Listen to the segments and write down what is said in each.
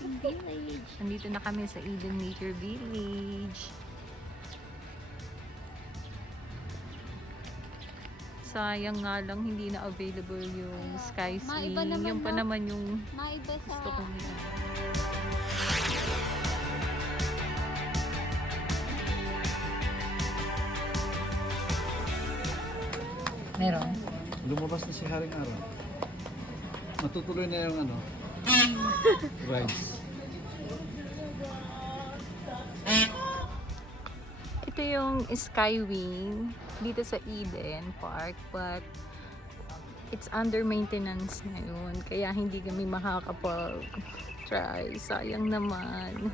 Nature Village. Nandito na kami sa Eden Nature Village. Sayang nga lang hindi na available yung Sky Swing. Maiba naman, Yung pa no? naman yung Maiba sa... gusto kong meron. Lumabas na si Haring Araw. Matutuloy na yung ano, rides. Ito yung Skywing dito sa Eden Park, but it's under maintenance ngayon, kaya hindi kami makakapag-try. Sayang naman.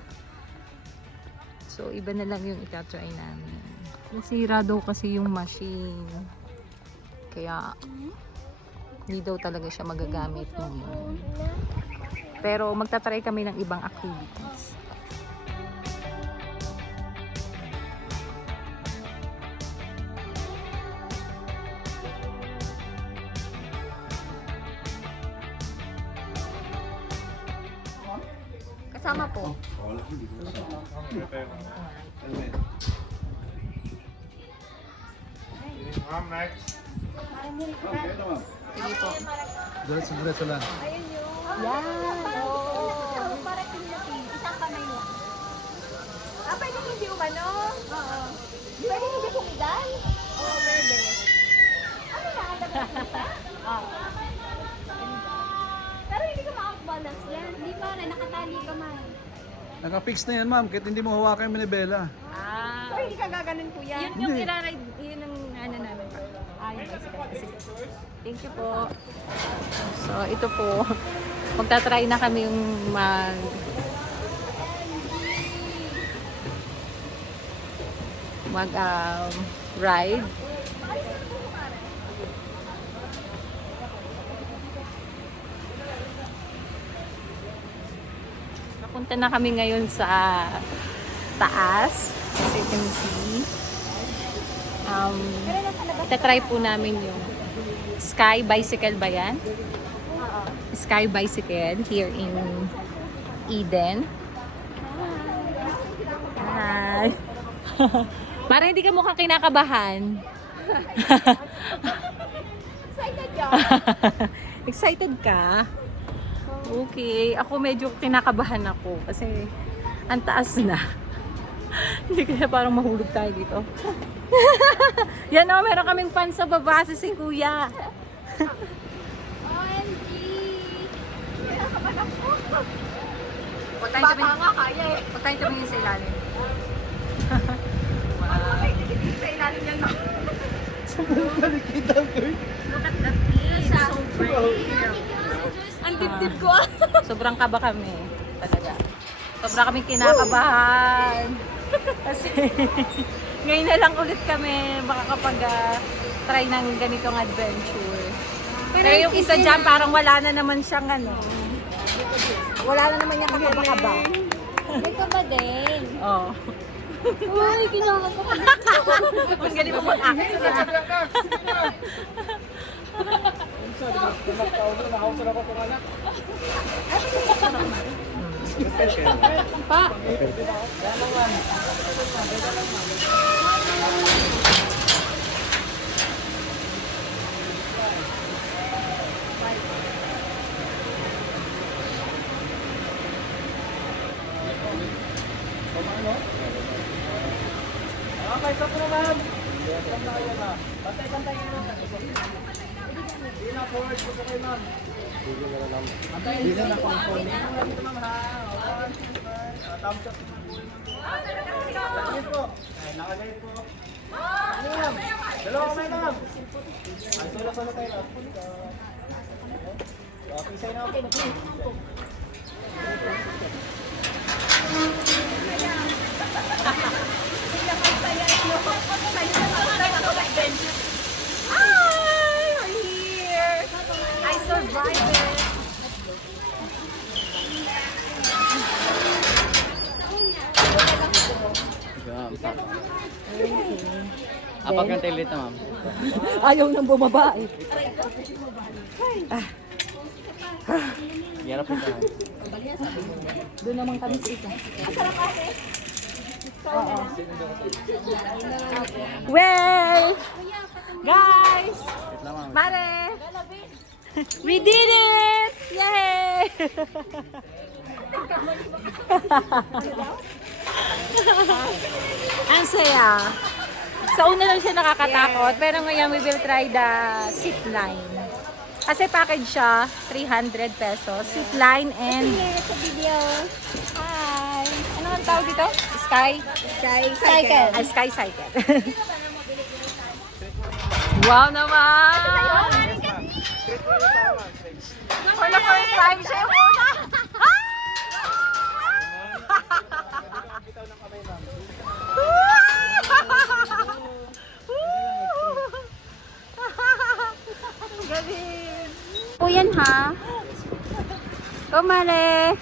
So, iba na lang yung itatry namin. Nasira daw kasi yung machine. Kaya, hindi daw talaga siya magagamit ngayon. Pero, magtatry kami ng ibang activities. Kasama po. Ma'am, next. Okay, naman. Sige po. Diretso lang. Yan! Para pinapin. Isang kamay lang. Ah, pwede hindi umano? Oo. Pwede hindi pumidal? Oo, pwede. Ano na? Ang dami na Pero hindi ka makakabalance yan. Hindi pa rin, nakatali ka man. Naka-fix na yan, ma'am. Kahit hindi mo hawakan yung manibela. Ah, So hindi ka gaganon po yan? yun yung iraride, yun ang ano namin pa. Yung bicycle. Sige. Thank you po. So, ito po. Magta-try na kami yung ride. Napunta na kami ngayon sa taas. As you can see. Itatry po namin yung Sky Bicycle ba yan? Sky Bicycle here in Eden. Hi! Parang hindi ka mukhang kinakabahan. Excited ka? Excited ka? Okay. Ako medyo kinakabahan ako kasi ang taas na. Hindi kaya parang mahulog tayo dito. Yan o, meron kaming fan sa baba si Kuya. OMG! Kinakabahan po. Huwag tayong Bata tumingin- nga kaya eh. huwag tayong tumingin sa ilalim. Ano ba kayo nagtitigil sa ilalim yan? No? Look at the fish. So pretty. Ang dibdib ko ah. Sobrang kaba kami. Talaga. Sobrang kaming kinakabahan. Kasi ngayon na lang ulit kami makakapag-try ng ganitong adventure. Pero yung isa dyan parang wala na naman siyang ano. Wala na naman yung kakaba-kaba. May ka ba din? Oo. Uy, kinakabahan. Kung galing mo mag-act. Pa. We're here. I survived it. Apag ng toilet na, ma'am. Ayaw nang bumaba eh. Yarap po tayo. Doon naman kami sa isa. Oo. Well, guys, Wait lang, ma'am. Mare, we did it! Yay! Ang saya. Sa una lang siya nakakatakot, pero ngayon we will try the zip line. Kasi package siya, 300 pesos. Zip line and... Sa video. Hi! Ano ang tawag dito? Sky? Cycle. Sky cycle. Wow naman! For the first time, siya yung una! Galing! Po yan ha. Kumare.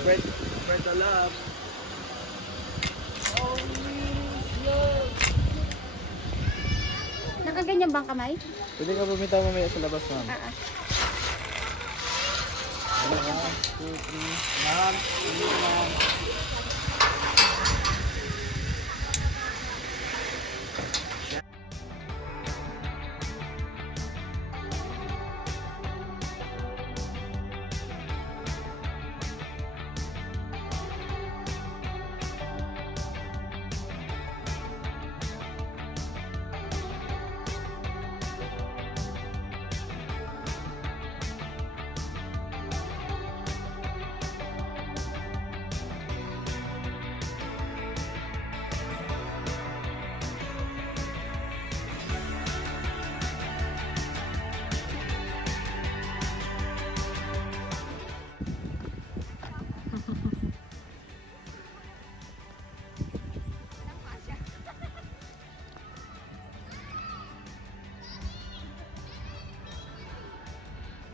Spread the love. Nakaganyan bang kamay? Pwede ka bumitaw mamaya sa labas, ma'am. One, two, three. Ma'am, three, ma'am.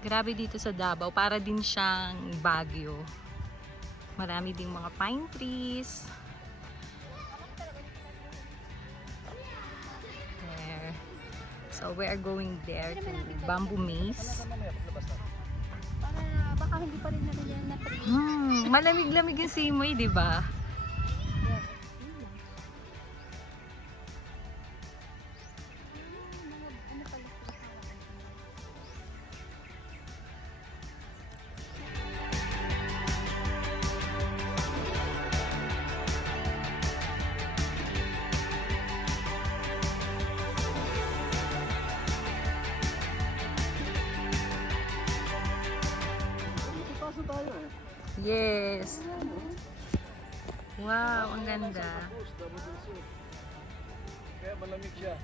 Grabe dito sa Davao, para din siyang Baguio. Marami ding mga pine trees. There. So we are going there to Bamboo Maze. Para baka hindi pa rin natin yan na-free. Malamig-lamig yung simoy, di ba? Yes. Wow, ang ganda. Kaya malamig siya.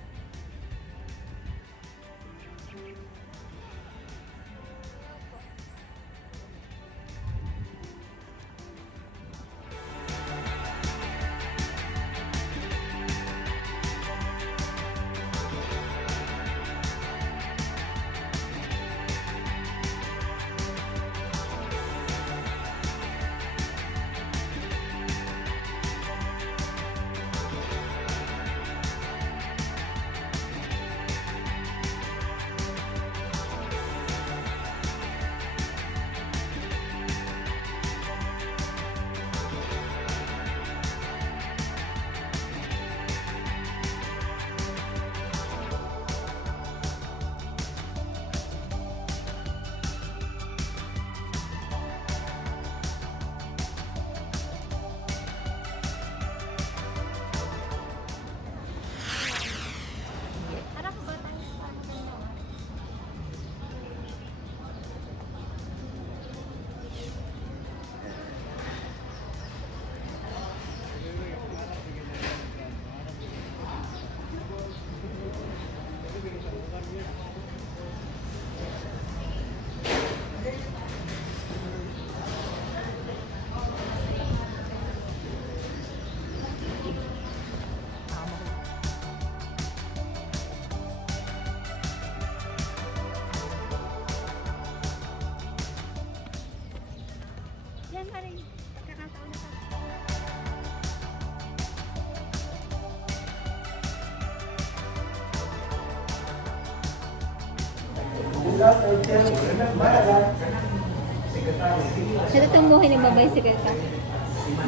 Natutumbuhin nagbabicycle ka.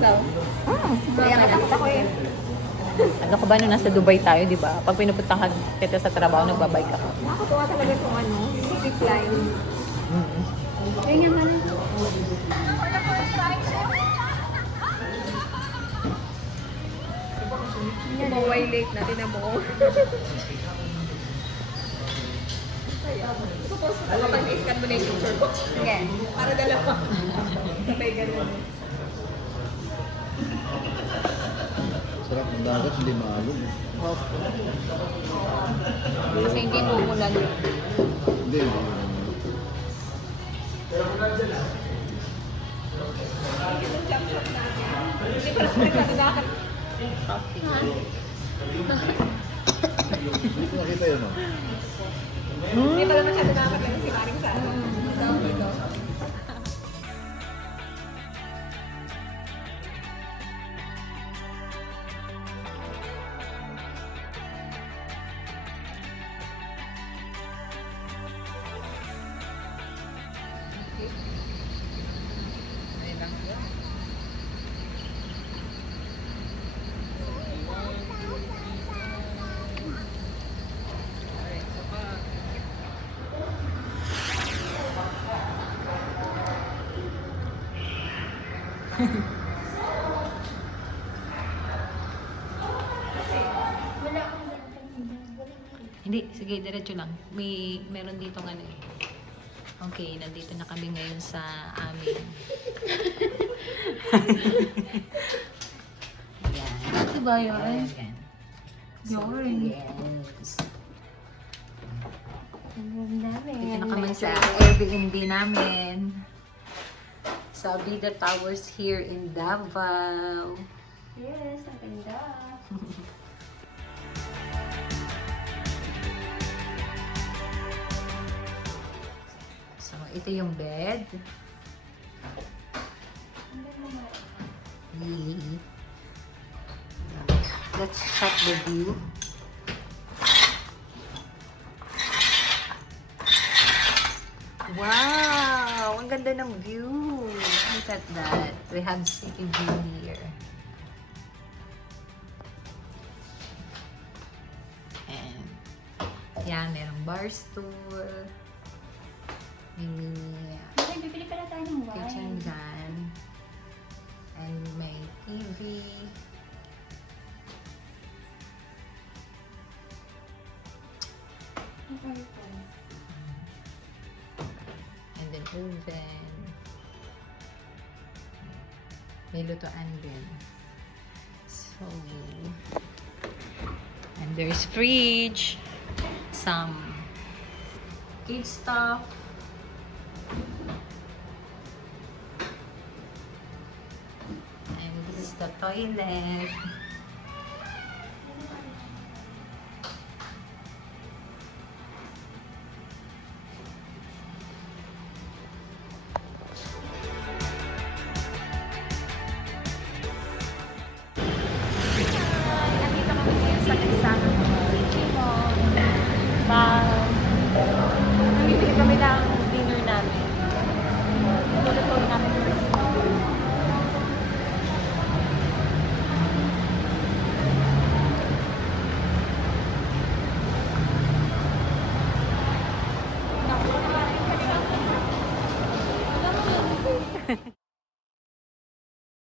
Daw. Kaya katakot ako eh. Ano ka ba nung nasa Dubai tayo, di ba? Pag pinupuntahan kita sa trabaho, nagbabike ako. Nakakatuwa talaga kung ano, zip line. Kaya nga nga. Bumaway late natin na mo. Suppose ko kapag na-scan mo na yung picture ko. Sige. Para dalawa. Sabay ganun. Sarap ng dagat, hindi maalog. Kasi hindi mo umulan. Hindi, hindi. Hindi pa rin natadakan. Hindi ko nakita yun, oh. Hindi pa rin masyado nakakagano si Maring sa ano. Dito. Hindi, sige, diretso lang. Meron dito ano eh. Okay, nandito na kami ngayon sa amin. Yan. Ito ba yun? Yan. Yun. Yes. Dito na kami sa Airbnb namin. Sa Vida Towers here in Davao. Yes, ang ganda. So, ito yung bed. Really? Let's check the view. Wow! Ang ganda ng view. Look at that. We have city view here. And, yan, merong bar stool. May mini Bakit bibili pala tayo ng kitchen wine? dyan. And may TV. Okay po. And then oven. May lutoan din. So, and there's fridge. Some kid stuff. And this is the toilet. Nandito kami ngayon sa Nagsama Namimili kami ng dinner namin. Tulog namin.